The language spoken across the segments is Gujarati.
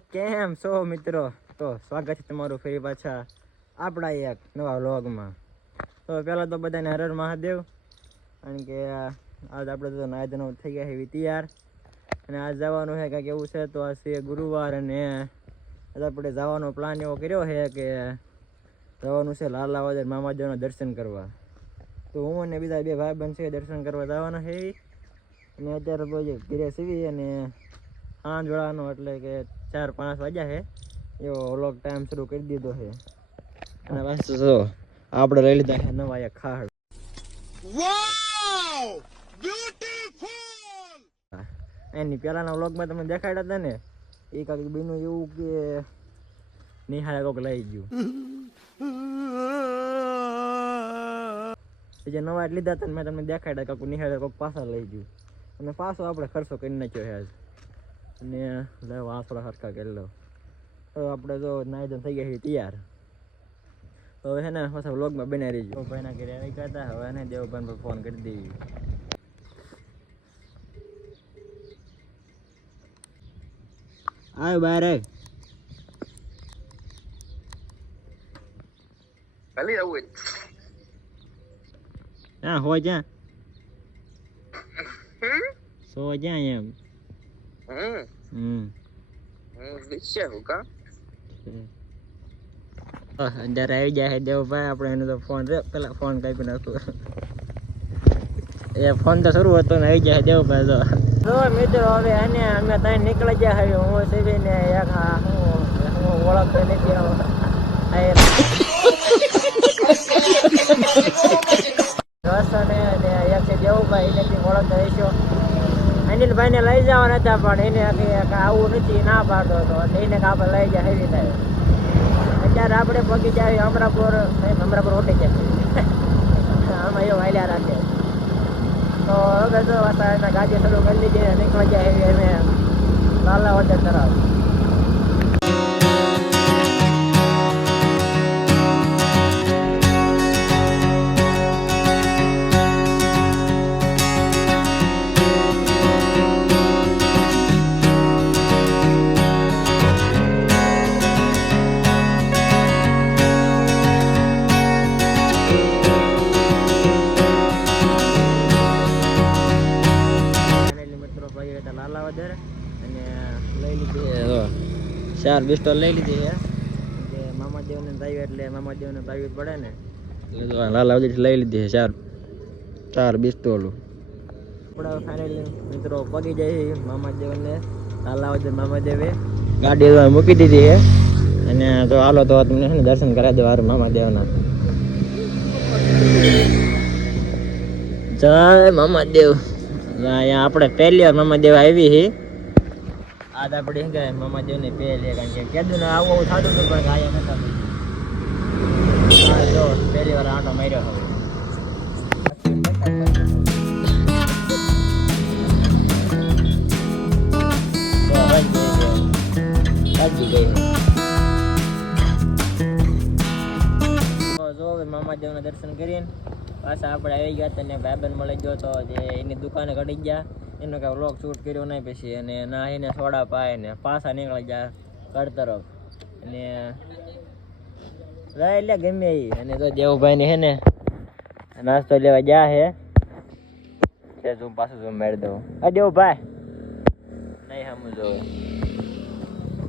કેમ છો મિત્રો? તો સ્વાગત છે તમારું ફરી પાછા આપણા એક નવા વ્લોગમાં. તો પહેલાં તો બધાને હર હર મહાદેવ. કારણ કે આજ આપણે તો નાય ધોઈને થઈ ગયા છે તૈયાર, અને આજ જવાનું છે કાંઈક એવું છે. તો આજ છે ગુરુવાર, અને આજ આપણે જવાનો પ્લાન એવો કર્યો છે કે જવાનું છે લાલાવાદર મામાદેવના દર્શન કરવા. તો હું અને બીજા બે ભાઈબંધ છે દર્શન કરવા જવાના છે. અને અત્યારે તો ઘરે સીવી અને સાંજ વેળાનો એટલે કે 4-5 વાગ્યા છે એવો વ્લોગ ટાઈમ શરૂ કરી દીધો છે. અને વાસ્તુ જો આપણે લઈ લીધા છે નવા એક ખાડ. વાવ બ્યુટીફુલ! એની પહેલાના વ્લોગમાં તમને દેખાડ્યા હતા ને, એ કાંઈક બન્યું એવું કે નિહાળે કોક લઈ ગયું. જે નવા લીધા હતા મેં તમને દેખાડ્યા કાંક નિહાળે કોક પાછા લઈ ગયું, અને પાછો આપણે ખર્ચો કરી નાખ્યો છે આજ. અને લેવો આસરા સરખા કરી લો. તો આપણે જો નાઈ ધોઈને થઈ ગયા છીએ તૈયાર. તો હવે છે ને પાછા વ્લોગમાં બનાવી રહીજો. દેવભાઈના ઘરે આવી ગયા હતા, હવે ને દેવભાઈને પર ફોન કરી દઈએ. આવ બહાર આવ. ખાલી આવું હા હો જા સો જા એમ. અત્યારે આવી જાય દેવભાઈ. આપણે એનો તો ફોન પેલા ફોન કાપી નાખું. એ ફોન તો શરૂ હતો ને આવી જાય દેવભાઈ. તો મિત્રો હવે આને અમે ત્યાં નીકળી ગયા હવે. હું સીવી ને એક હું ઓળખતો નથી દેવભાઈ એનાથી ઓળખતો રહીશો. અનિલભાઈ ને લઈ જવાના હતા, પણ એને આવું નથી ના પાડતો હતો, એટલે એને આપણે લઈ જાય એવી થાય. અત્યારે આપણે પગી જાય અમરાપુર ઓટી જાય આમાં એવું હાલ્યા રાખે. તો હવે જો એના ગાડી શરૂ કરી દીધી, નીકળી જાય એવી અમે લાલાવાદર તરફ. લાલાવાદર અને લઈ લીધી 4 પિસ્તોલ લઈ લીધી છે કે મામાદેવને તાવી, એટલે મામાદેવને તાવી પડે ને, એટલે લાલાવાદર લઈ લીધી છે 4 પિસ્તોલ. આપણે ફાઇનલી મિત્રો પગી જાય મામાદેવને લાલાવાદર. મામાદેવે ગાડી મૂકી દીધી છે, અને તો હાલો તો તમને છે ને દર્શન કરાવી દો મામાદેવના. જય મામાદેવ. અહીંયા આપણે પહેલી વાર મામાદેવ આવી છે. આજ આપણે શું કહેવાય મામાદેવ ને પહેલી, કારણ કે કીધું ને આવું થતું હતું પણ આયા નતા. જો પહેલી વાર આંટો માર્યો હવે. જો હવે મામાદેવના દર્શન કરીને પાછા આપણે આવી ગયા હતા, ને ભાઈબંધ મળી ગયો તો જે એની દુકાને ઘડી ગયા. એનો કાંઈ વ્લોગ શૂટ કર્યો નહીં પછી, અને ના એને સોડા પાય ને પાછા નીકળી ગયા ઘર તરફ. અને રહે એટલે ગમે એ. અને તો દેવભાઈને છે ને નાસ્તો લેવા ગયા છે. તું પાછું ઝૂમ મારી દઉં. દેવભાઈ નહીં સમજો.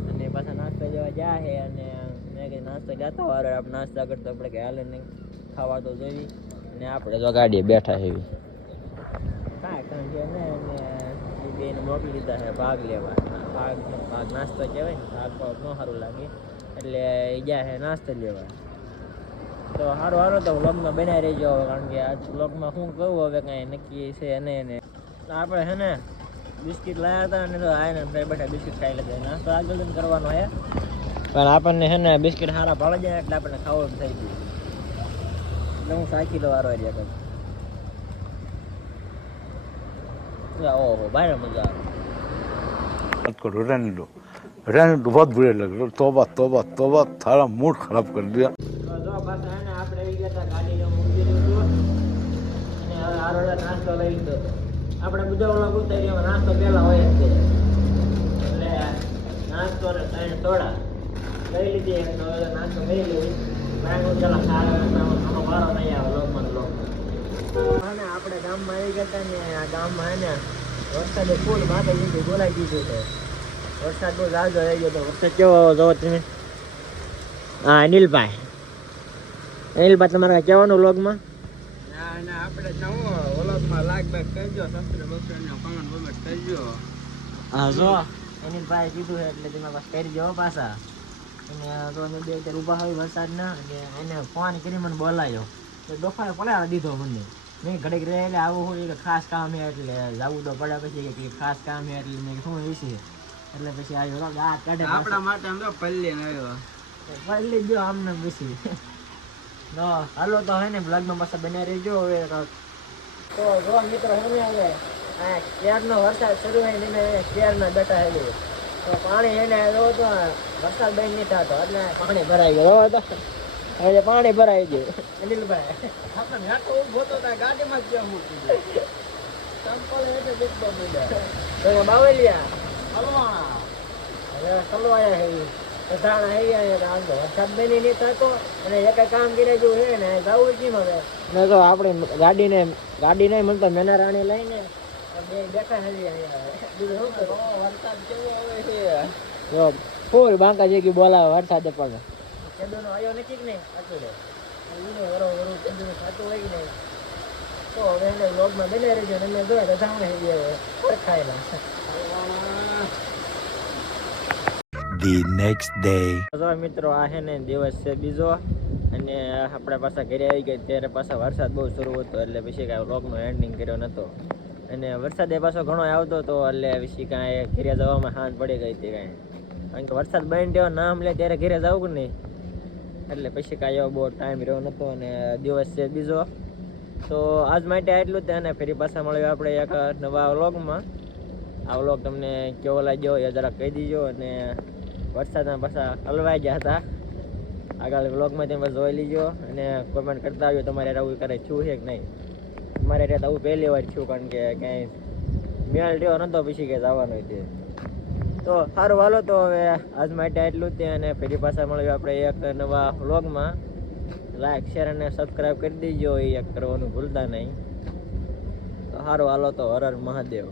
અને પાછા નાસ્તો લેવા ગયા છે, અને મેં કંઈ નાસ્તો લેતો વારો આપણે નાસ્તા કરતો આપણે કંઈ હાલે નહીં, ખાવા તો જોઈ. અને આપણે તો ગાડીએ બેઠા છે કાંઈ છે ને, અને એ બેને મોકલી દીધા છે ભાગ લેવા. ભાગ નાસ્તો કહેવાય ને, ભાગ ન સારું લાગે એટલે એ ગયા છે નાસ્તો લેવા. તો સારું તો વ્લોગમાં બનાવી રહેજો, કારણ કે આ વ્લોગમાં શું કહું હવે કાંઈ નક્કી છે નહીં. આપણે છે ને બિસ્કિટ લાવ્યા હતા, અને તો આને બેઠા બિસ્કિટ ખાઈ લીધા. નાસ્તો આગળ કરવાનો છે, પણ આપણને છે ને બિસ્કિટ સારા ભાવે જાય એટલે આપણને ખાવું થઈ ગયું. એટલે હું સાચી લો વારો રહ્યા કર. ઓહો ભાઈ મજા करो रहने दो बहुत बुरे लग रहे. तौबा तौबा तौबा, थारा मूड खराब कर दिया. નાસ્તો લઈ લીધો આપણે. બધા ઓલા ઉતારી નાસ્તો પેલા હોય જ છે, એટલે નાસ્તો ને 3 સોડા લઈ લીધી એક તો નાસ્તો લઈ લીધી બાયનું ચલા ખાવાનો વારો નહીં આવે લોકમાં અને આપણે ગામમાં આવી ગયા હતા ને આ ગામમાં હે ને વરસાદે ફૂલ માથે દીધું બોલાવી દીધું તો વરસાદ બહુ જાજો આવી ગયો તો વરસાદ કેવો જોવો તમે હા અનિલભાઈ તમારે કહેવાનું વ્લોગમાં ના આપણે નવો વ્લોગમાં લાઈક બાઈક કરજો સબસ્ક્રાઇબ ને કોમેન્ટ કરજો હા જો અનિલભાઈ કીધું છે એટલે તમે બસ કરી જાઓ પાછા અને તો અમે બે અત્યારે ઊભા હોય વરસાદના અને એને ફોન કરી મને બોલાયો તો ડોફાએ પડાવી દીધો મને મેં ઘડીક રહે એટલે આવું હોય કે ખાસ કામ છે એટલે જવું તો પડે પછી કે ખાસ કામ છે એટલે મેં શું વિશે એટલે પછી આવ્યો દાંત કાઢે આપણા માટે આમ તો પલ્લી આવ્યો પલ્લી ગયો આમને બેસી નો હાલો તો હે ને બ્લોગમાં પાછા બન્યા રહેજો હવે તો જો મિત્રો હવે હવે આ ક્યારનો વરસાદ શરૂ હોય ને ક્યારના બેઠા હે તો પાણી એને આવ્યો તો વરસાદ બંધ નહીં થતો એટલે પાણી ભરાઈ ગયો તો હવે પાણી ભરાઈ ગયું અનિલભાઈ આપણે હેઠો ઊભો તો ગાડીમાં જ જ્યાં મૂકી દે ચંપલ એટલે દેખતો તો બાવલિયા હલવાણા હવે સલવાયા હે પથાણા હે આમ તો વરસાદ બંધ નહીં થતો અને એક કામ કરે જો હે ને જવું જ નહીં હવે ને તો આપણે ગાડી નહીં મળતો મેના રાણી લઈને બે બેઠા હજી અહીંયા બીજું શું કરું વરસાદ કેવો આવે છે જો ફૂલ બાંકા જે બોલાવે વરસાદે પણ કેદોનો આવ્યો નથી કે નહીં આટલું રે એને વરો કેદોનો સાચું હોય કે નહીં તો હવે એને વ્લોગમાં બને રહેજો ને મેં જોયા તો સામે ખાયેલા The next day. તો મિત્રો આ છે ને દિવસ છે બીજો અને આપણે પાછા ઘરે આવી ગયા ત્યારે પાછા વરસાદ બહુ શરૂ હતો એટલે પછી કાંઈ વ્લોગનો એન્ડિંગ કર્યો નહોતો અને વરસાદ એ પાછો ઘણો આવતો હતો એટલે પછી કાંઈ ઘરે જવામાં હાથ પડી ગઈ હતી કાંઈ કારણ કે વરસાદ બંધ થયો નામ લે ત્યારે ઘરે જવું કે નહીં એટલે પછી કાંઈ એવો બહુ ટાઈમ રહ્યો નહોતો અને દિવસ છે બીજો તો આજ માટે આટલું જ અને ફરી પાછા મળ્યો આપણે એક નવા વ્લોગમાં આ વ્લોગ તમને કેવો લાગ્યો એ જરા કહી દીજો અને વરસાદના પાછા હલવાઈ ગયા હતા આગળ વ્લોગમાં તમે જોઈ લીજો અને કોમેન્ટ કરતા આવ્યો તમારે આવું કરે છું છે કે નહીં મારે ત્યાં આવું પહેલી વાર છું કારણ કે ક્યાંય મેળ રહ્યો નહોતો પછી કે જવાનું તે તો સારું હાલો તો હવે આજ માટે એટલું જ અને ફરી પાછા મળ્યું આપણે એક નવા વ્લોગમાં લાઈક શેર અને સબસ્ક્રાઈબ કરી દેજો એ એક કરવાનું ભૂલતા નહીં તો સારું હાલો તો હર હર મહાદેવ